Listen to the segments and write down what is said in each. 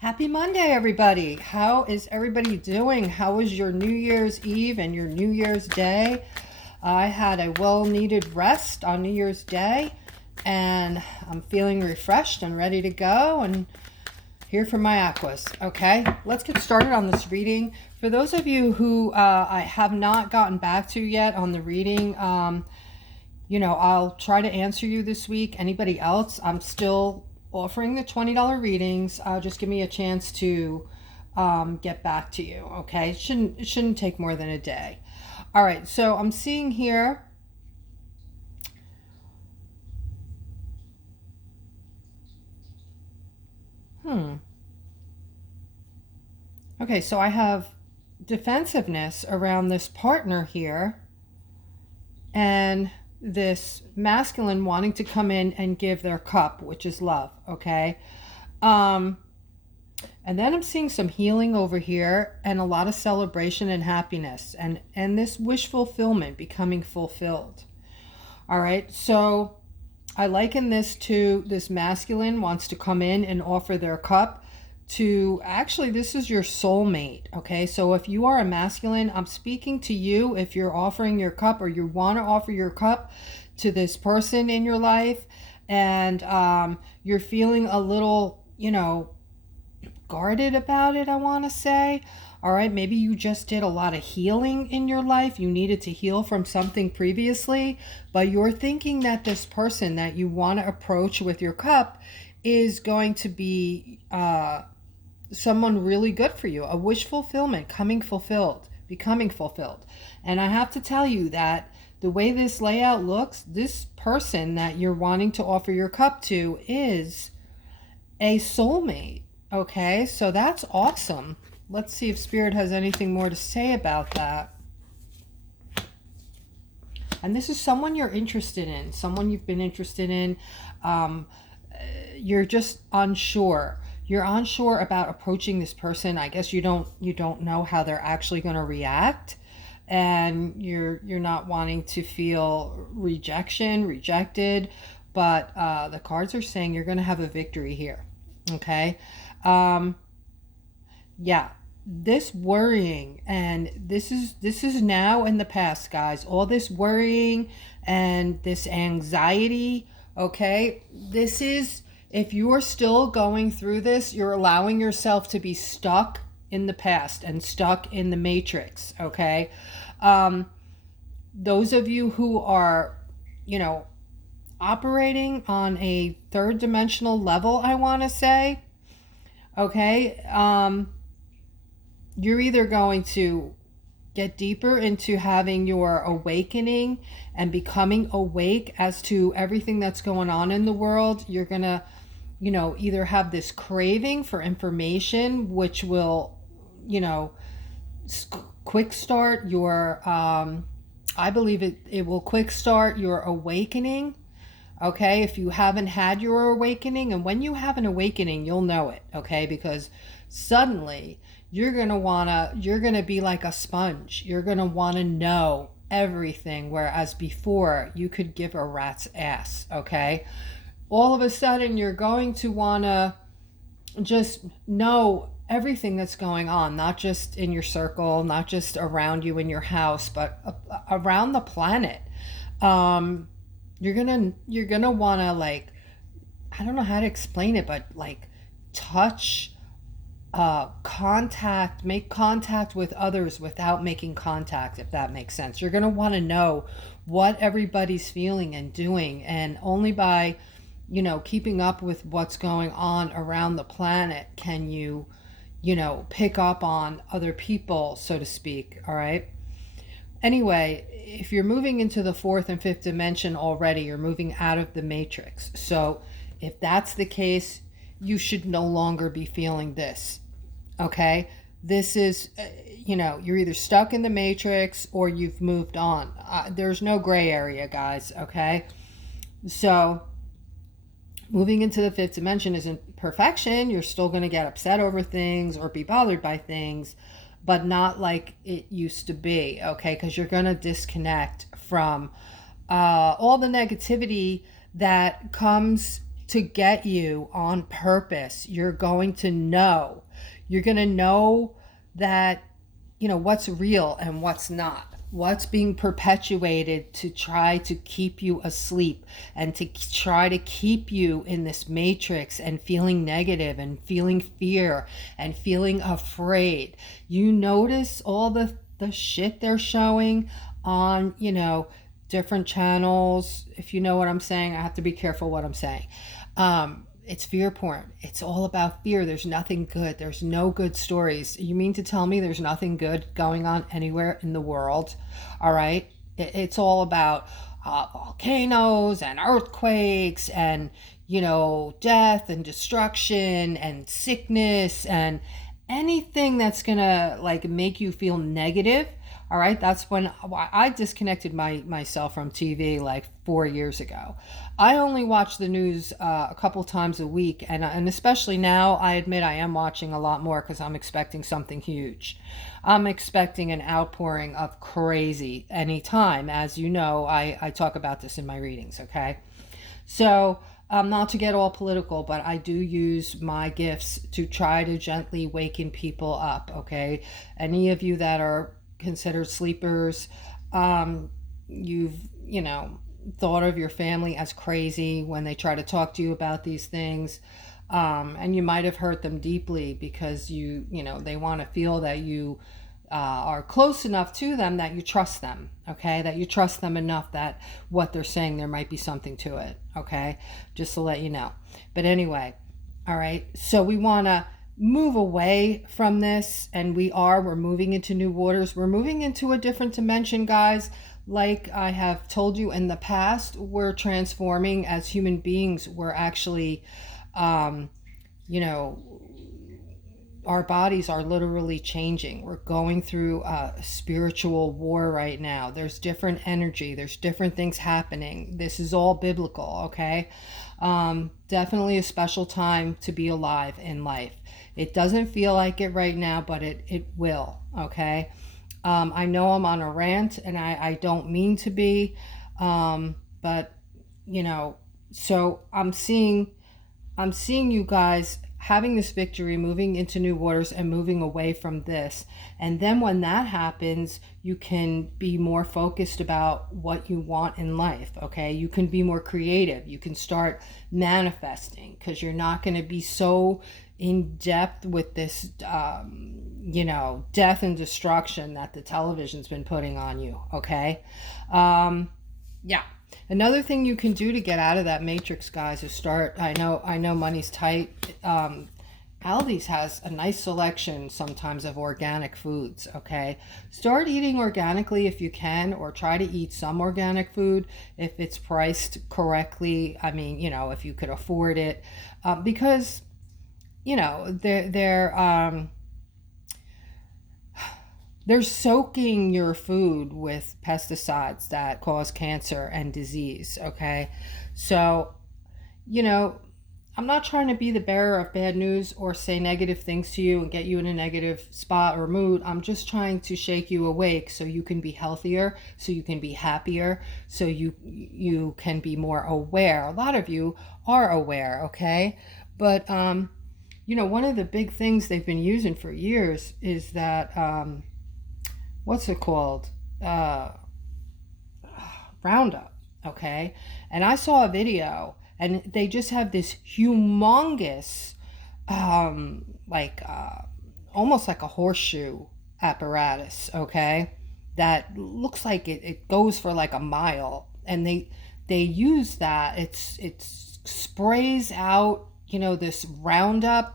Happy Monday, everybody. How is everybody doing? How was your New Year's Eve and your New Year's Day? I had a well-needed rest on New Year's Day, and I'm feeling refreshed and ready to go and here for my aquas. Okay, let's get started on this reading. For those of you who I have not gotten back to yet on the reading, I'll try to answer you this week. Anybody else, I'm still offering the $20 readings. Just give me a chance to get back to you. Okay, it shouldn't take more than a day. All right, so I'm seeing here. Okay, so I have defensiveness around this partner here, and this masculine wanting to come in and give their cup, which is love. Okay. And then I'm seeing some healing over here and a lot of celebration and happiness and this wish fulfillment becoming fulfilled. All right, so I liken this to this masculine wants to come in and offer their cup to, actually, this is your soulmate. Okay, so if you are a masculine, I'm speaking to you. If you're offering your cup or you want to offer your cup to this person in your life, and you're feeling a little, guarded about it, I want to say. All right, maybe you just did a lot of healing in your life. You needed to heal from something previously, but you're thinking that this person that you want to approach with your cup is going to be someone really good for you, a wish fulfillment, becoming fulfilled. And I have to tell you that the way this layout looks, this person that you're wanting to offer your cup to is a soulmate. Okay, so that's awesome. Let's see if Spirit has anything more to say about that. And this is someone you're interested in, someone you've been interested in. You're just unsure. You're unsure about approaching this person. I guess you don't know how they're actually going to react, and you're not wanting to feel rejected. But the cards are saying you're going to have a victory here. Okay. Yeah, this worrying, and this is now in the past, guys. All this worrying and this anxiety, okay? This is, if you are still going through this, you're allowing yourself to be stuck in the past and stuck in the matrix, okay? Those of you who are, operating on a third dimensional level, I want to say, okay, you're either going to get deeper into having your awakening and becoming awake as to everything that's going on in the world. You're going to, either have this craving for information, which will, quick start your, I believe it will quick start your awakening. Okay, if you haven't had your awakening, and when you have an awakening, you'll know it, okay? Because suddenly you're going to be like a sponge. You're going to want to know everything, whereas before you could give a rat's ass, okay? All of a sudden you're going to want to just know everything that's going on, not just in your circle, not just around you in your house, but around the planet. You're gonna want to, like, I don't know how to explain it, but like touch, make contact with others without making contact, if that makes sense. You're gonna want to know what everybody's feeling and doing, and only by keeping up with what's going on around the planet can you pick up on other people, so to speak. All right. Anyway, if you're moving into the fourth and fifth dimension already, you're moving out of the matrix. So if that's the case, you should no longer be feeling this. Okay? This is, you're either stuck in the matrix or you've moved on. There's no gray area, guys. Okay? So moving into the fifth dimension isn't perfection. You're still going to get upset over things or be bothered by things, but not like it used to be, okay? Because you're going to disconnect from all the negativity that comes to get you on purpose. You're going to know. You're going to know that, what's real and what's not. What's being perpetuated to try to keep you asleep and to try to keep you in this matrix and feeling negative and feeling fear and feeling afraid. You notice all the shit they're showing on, different channels. If you know what I'm saying, I have to be careful what I'm saying. It's fear porn. It's all about fear. There's nothing good. There's no good stories. You mean to tell me there's nothing good going on anywhere in the world? All right. It's all about volcanoes and earthquakes and, death and destruction and sickness and anything that's going to like make you feel negative. All right, that's when I disconnected myself from TV like 4 years ago. I only watch the news a couple times a week, and especially now, I admit I am watching a lot more because I'm expecting something huge. I'm expecting an outpouring of crazy anytime. As you know, I talk about this in my readings, okay? So, not to get all political, but I do use my gifts to try to gently waken people up, okay? Any of you that are considered sleepers, you've thought of your family as crazy when they try to talk to you about these things, and you might have hurt them deeply because they want to feel that you are close enough to them that you trust them, okay, that you trust them enough that what they're saying there might be something to it, okay, just to let you know. But anyway, all right, so we want to move away from this, and we're moving into new waters. We're moving into a different dimension, guys. Like I have told you in the past, we're transforming as human beings. We're actually our bodies are literally changing. We're going through a spiritual war right now. There's different energy, there's different things happening. This is all biblical, okay? Definitely a special time to be alive in life. It doesn't feel like it right now, but it will, okay? I know I'm on a rant, and I don't mean to be, but, so I'm seeing you guys having this victory, moving into new waters and moving away from this. And then when that happens, you can be more focused about what you want in life, okay? You can be more creative. You can start manifesting because you're not going to be so in depth with this, death and destruction that the television's been putting on you, okay? Yeah. Another thing you can do to get out of that matrix, guys, is start. I know money's tight. Aldi's has a nice selection sometimes of organic foods, okay? Start eating organically if you can, or try to eat some organic food if it's priced correctly. I mean, if you could afford it, because they're soaking your food with pesticides that cause cancer and disease, okay? So, I'm not trying to be the bearer of bad news or say negative things to you and get you in a negative spot or mood. I'm just trying to shake you awake so you can be healthier, so you can be happier, so you can be more aware. A lot of you are aware, okay? But, one of the big things they've been using for years is that, what's it called? Roundup, okay? And I saw a video, and they just have this humongous, almost like a horseshoe apparatus, okay? That looks like it goes for like a mile, and they use that. It sprays out, this Roundup,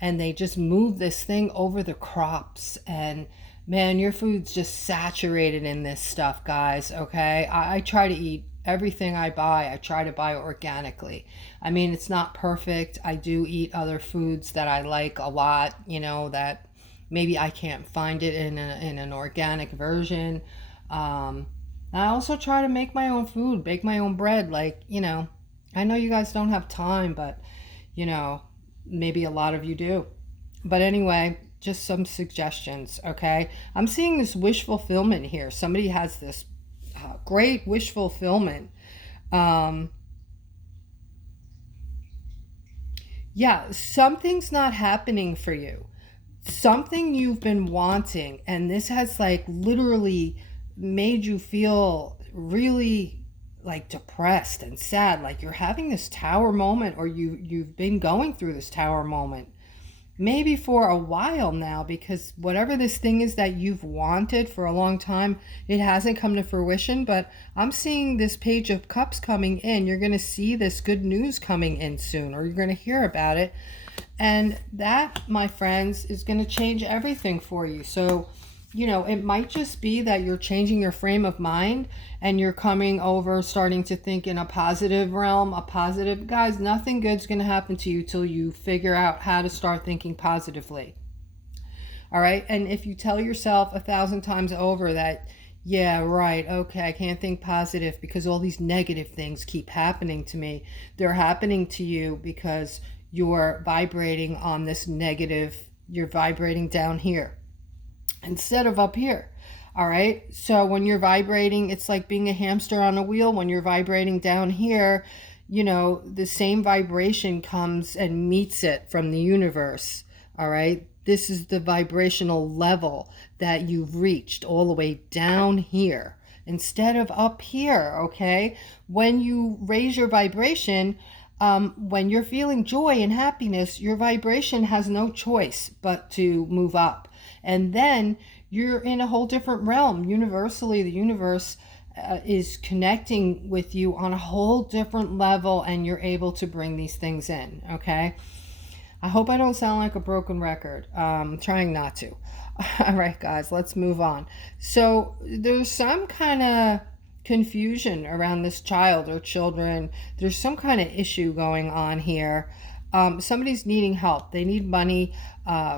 and they just move this thing over the crops, and man, your food's just saturated in this stuff, guys, okay? I try to eat everything I buy. I try to buy organically. I mean, it's not perfect. I do eat other foods that I like a lot, that maybe I can't find it in an organic version. I also try to make my own food, bake my own bread. Like, I know you guys don't have time, but, maybe a lot of you do. But anyway, just some suggestions, okay? I'm seeing this wish fulfillment here. Somebody has this great wish fulfillment. Yeah, something's not happening for you. Something you've been wanting, and this has like literally made you feel really like depressed and sad, like you're having this tower moment, or you've been going through this tower moment maybe for a while now, because whatever this thing is that you've wanted for a long time, it hasn't come to fruition. But I'm seeing this page of cups coming in. You're going to see this good news coming in soon, or you're going to hear about it. And that, my friends, is going to change everything for you. So, it might just be that you're changing your frame of mind, and you're coming over, starting to think in a positive realm, a positive, guys, nothing good's going to happen to you till you figure out how to start thinking positively. All right. And if you tell yourself 1,000 times over that, yeah, right, okay, I can't think positive because all these negative things keep happening to me, they're happening to you because you're vibrating on this negative, you're vibrating down here instead of up here. All right. So when you're vibrating, it's like being a hamster on a wheel. When you're vibrating down here, the same vibration comes and meets it from the universe. All right. This is the vibrational level that you've reached all the way down here instead of up here. Okay. When you raise your vibration, when you're feeling joy and happiness, your vibration has no choice but to move up. And then you're in a whole different realm. Universally, the universe is connecting with you on a whole different level, and you're able to bring these things in. Okay. I hope I don't sound like a broken record. Trying not to. All right, guys, let's move on. So there's some kind of confusion around this child or children. There's some kind of issue going on here. Somebody's needing help. They need money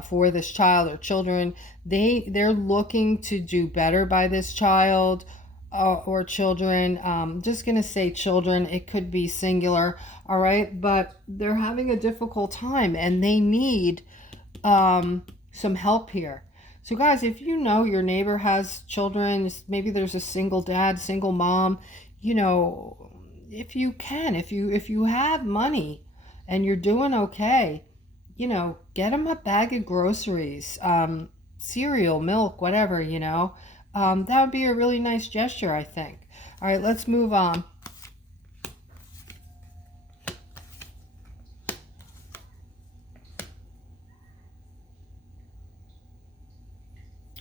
for this child or children. They're looking to do better by this child or children. Just gonna say children. It could be singular. All right, but they're having a difficult time and they need some help here. So guys, if you know your neighbor has children, maybe there's a single dad, single mom, if you can, if you have money and you're doing okay, get them a bag of groceries, cereal, milk, whatever, that would be a really nice gesture, I think. All right, let's move on.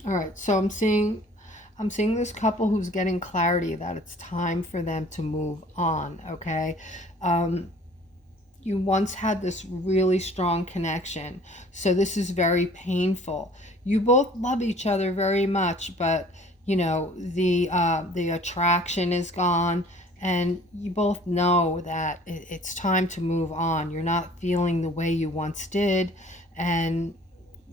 All right, so I'm seeing this couple who's getting clarity that it's time for them to move on, okay? You once had this really strong connection, so this is very painful. You both love each other very much, but the attraction is gone, and you both know that it's time to move on. You're not feeling the way you once did, and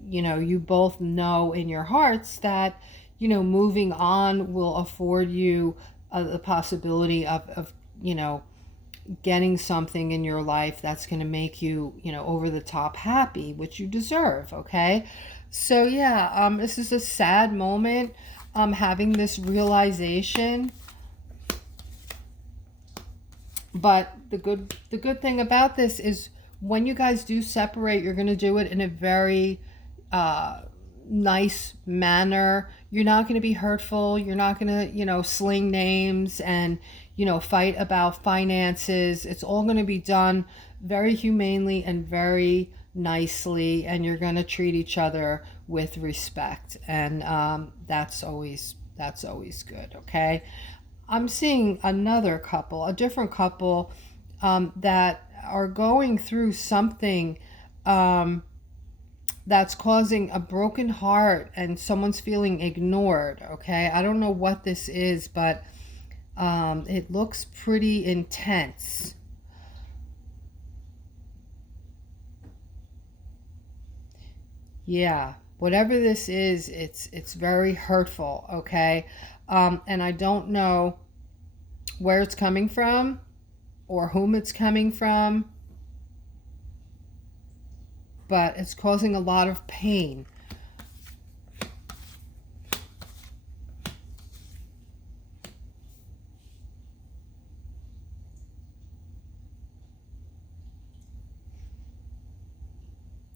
you both know in your hearts that moving on will afford you the possibility of getting something in your life that's going to make you over the top happy, which you deserve. Okay, so yeah, this is a sad moment, having this realization, but the good thing about this is when you guys do separate, you're going to do it in a very nice manner. You're not going to be hurtful. You're not going to, sling names and, fight about finances. It's all going to be done very humanely and very nicely, and you're going to treat each other with respect. And that's always good. Okay. I'm seeing another couple, a different couple, that are going through something that's causing a broken heart, and someone's feeling ignored. Okay, I don't know what this is, but it looks pretty intense. Yeah, whatever this is, it's very hurtful. Okay, and I don't know where it's coming from or whom it's coming from, but it's causing a lot of pain.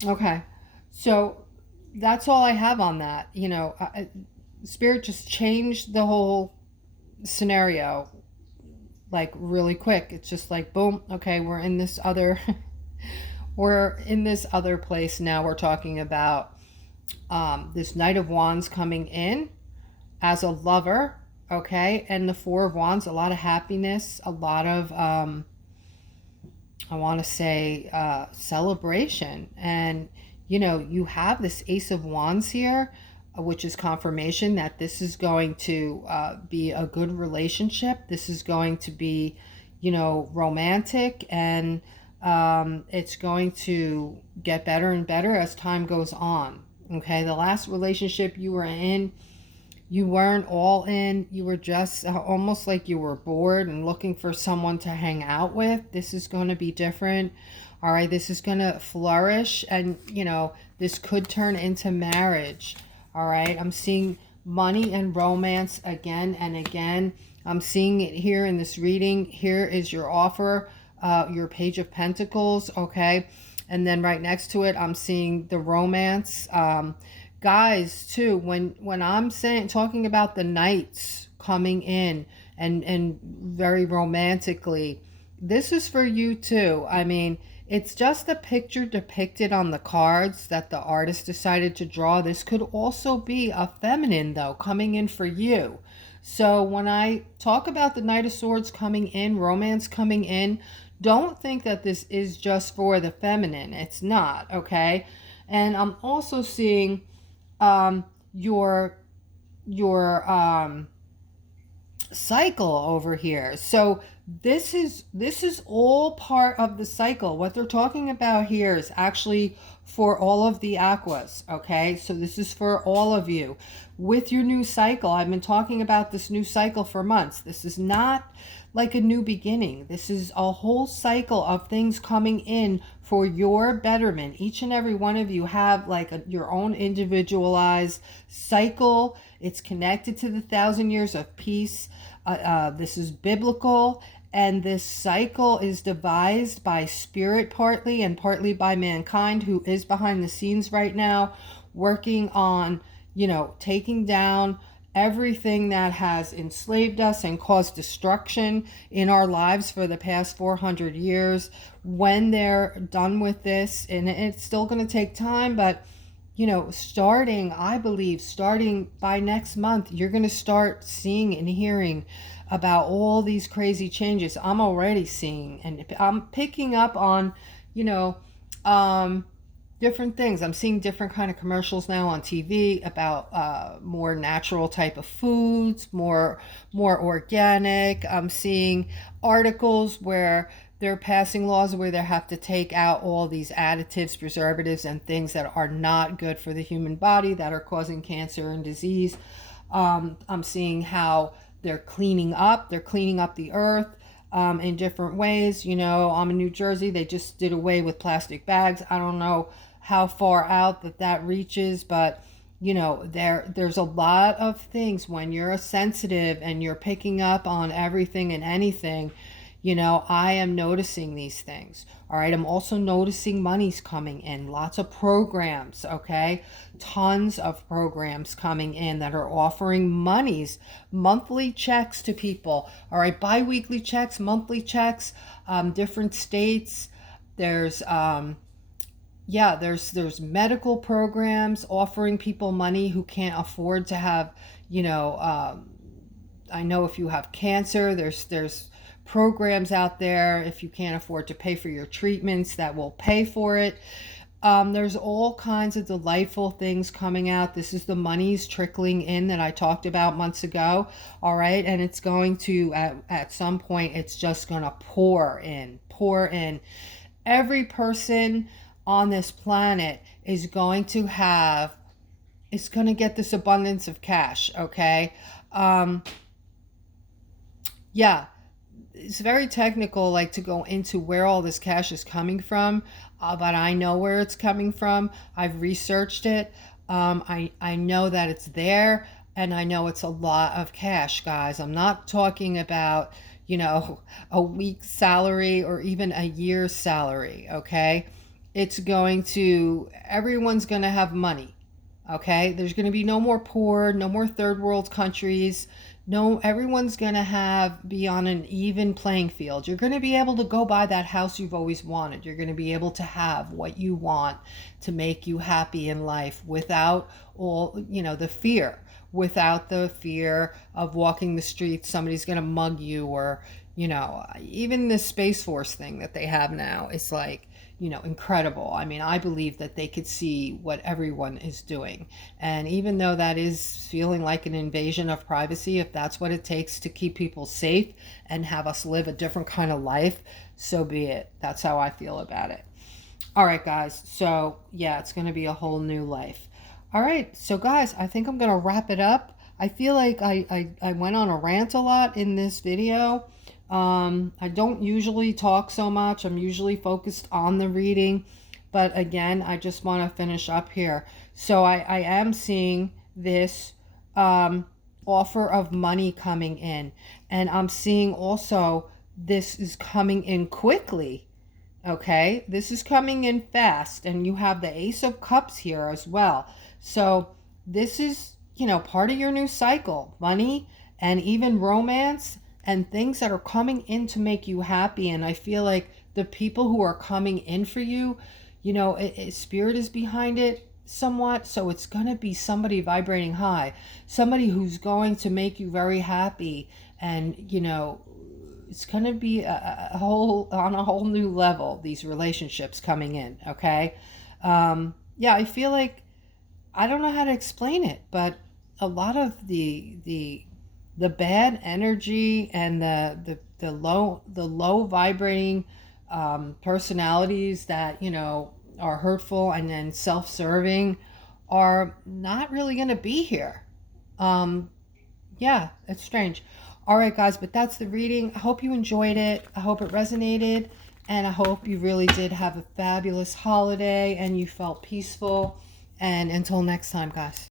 Okay. So that's all I have on that. Spirit just changed the whole scenario like really quick. It's just like boom, okay, we're in this other we're in this other place now. We're talking about this Knight of Wands coming in as a lover, okay, and the Four of Wands, a lot of happiness, a lot of I want to say celebration. And you have this Ace of Wands here, which is confirmation that this is going to be a good relationship. This is going to be, romantic, and it's going to get better and better as time goes on. Okay, the last relationship you were in, you weren't all in. You were just almost like you were bored and looking for someone to hang out with. This is going to be different. All right, this is going to flourish, and this could turn into marriage. All right, I'm seeing money and romance again and again. I'm seeing it here in this reading. Here is your offer, your Page of Pentacles, okay? And then right next to it, I'm seeing the romance. Guys, too, when I'm talking about the knights coming in and very romantically, this is for you too. I mean, it's just a picture depicted on the cards that the artist decided to draw. This could also be a feminine, though, coming in for you. So when I talk about the Knight of Swords coming in, romance coming in, don't think that this is just for the feminine. It's not, okay? And I'm also seeing your cycle over here. So this is all part of the cycle. What they're talking about here is actually for all of the aquas, okay? So this is for all of you with your new cycle. I've been talking about this new cycle for months. This is not like a new beginning. This is a whole cycle of things coming in for your betterment. Each and every one of you have like your own individualized cycle. It's connected to the 1,000 years of peace. This is biblical, and this cycle is devised by spirit partly and partly by mankind, who is behind the scenes right now working on, taking down everything that has enslaved us and caused destruction in our lives for the past 400 years. When they're done with this, and it's still going to take time, but I believe starting by next month, you're going to start seeing and hearing about all these crazy changes. I'm already seeing, and I'm picking up on, different things. I'm seeing different kind of commercials now on TV about more natural type of foods, more organic. I'm seeing articles where they're passing laws where they have to take out all these additives, preservatives, and things that are not good for the human body, that are causing cancer and disease. I'm seeing how they're cleaning up the earth in different ways. I'm in New Jersey. They just did away with plastic bags. I don't know how far out that reaches, but there's a lot of things. When you're sensitive and you're picking up on everything and anything, I am noticing these things. All right, I'm also noticing money's coming in, lots of programs, okay? Tons of programs coming in that are offering monthly checks to people. All right, bi-weekly checks, monthly checks, different states. There's there's medical programs offering people money who can't afford to have, I know if you have cancer, there's programs out there if you can't afford to pay for your treatments that will pay for it. There's all kinds of delightful things coming out. This is the monies trickling in that I talked about months ago. All right, and it's going to at some point, it's just going to pour in. Every person on this planet is going to get this abundance of cash, okay? It's very technical, like, to go into where all this cash is coming from, but I know where it's coming from. I've researched it. I know that it's there, and I know it's a lot of cash, guys. I'm not talking about, a week's salary or even a year's salary, okay? everyone's going to have money. Okay, there's going to be no more poor, no more third world countries. No, everyone's going to be on an even playing field. You're going to be able to go buy that house you've always wanted. You're going to be able to have what you want to make you happy in life without the fear, without the fear of walking the streets, somebody's going to mug you, or, even the Space Force thing that they have now is like, incredible. I mean, I believe that they could see what everyone is doing. And even though that is feeling like an invasion of privacy, if that's what it takes to keep people safe and have us live a different kind of life, so be it. That's how I feel about it. All right, guys. So, yeah, it's going to be a whole new life. All right. So, guys, I think I'm going to wrap it up. I feel like I went on a rant a lot in this video. I don't usually talk so much. I'm usually focused on the reading. But again, I just want to finish up here. So I am seeing this offer of money coming in. And I'm seeing also this is coming in quickly. Okay, this is coming in fast. And you have the Ace of Cups here as well. So this is, part of your new cycle. Money and even romance and things that are coming in to make you happy. And I feel like the people who are coming in for you, spirit is behind it somewhat. So it's going to be somebody vibrating high, somebody who's going to make you very happy. And, it's going to be on a whole new level, these relationships coming in. Okay. Yeah, I feel like, I don't know how to explain it, but a lot of the bad energy and the low vibrating personalities that are hurtful and then self-serving are not really going to be here. Yeah, it's strange. All right, guys, but that's the reading. I hope you enjoyed it. I hope it resonated, and I hope you really did have a fabulous holiday and you felt peaceful. And until next time, guys.